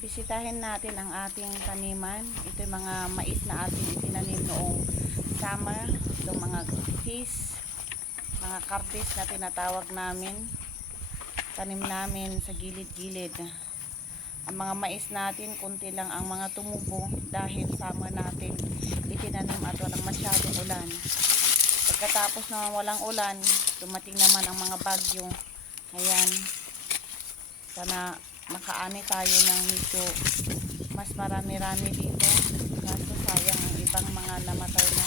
Bisitahin natin ang ating taniman. Ito yung mga mais na ating itinanim noong summer. Itong mga peas, mga kardis na tinatawag namin. Tanim namin sa gilid-gilid. Ang mga mais natin, kunti lang ang mga tumubo dahil summer natin itinanim at walang masyadong ulan. Pagkatapos na walang ulan, dumating naman ang mga bagyo. Ayan, sana makaani tayo ng medyo mas marami-rami dito. Kaso sayang ang ibang mga namatay na.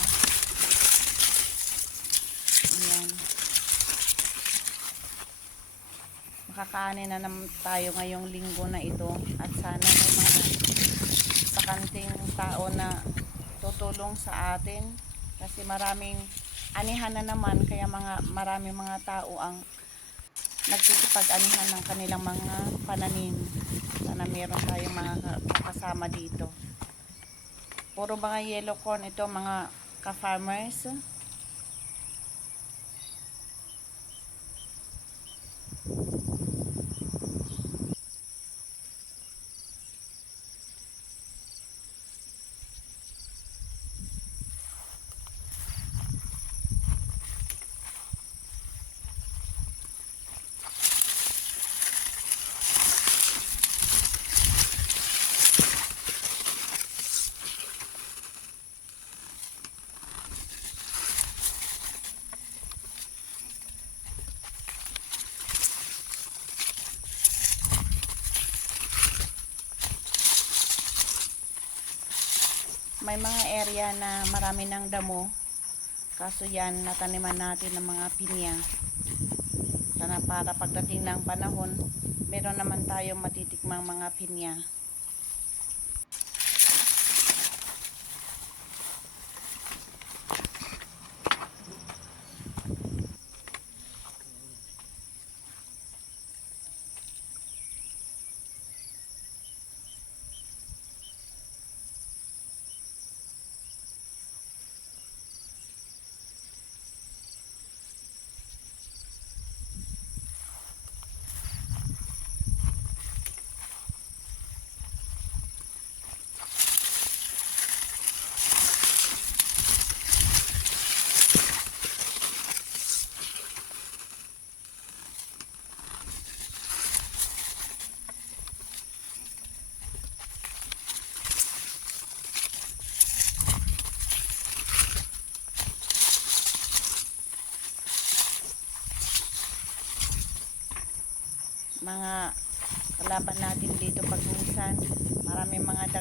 Ayan. Makakaani na naman tayo ngayong linggo na ito. At sana may mga bakanting tao na tutulong sa atin. Kasi maraming anihan na naman. Kaya maraming mga tao ang nagsisipag-anihan ng kanilang mga pananim. Sana meron tayong mga kasama dito. Puro mga yellow corn ito, mga ka-farmers. May mga area na marami ng damo. Kaso yan, nataniman natin ng mga pinya. Sana para pagdating ng panahon, meron naman tayong matitikmang mga pinya. Mga kalaban natin dito pag minsan, maraming mga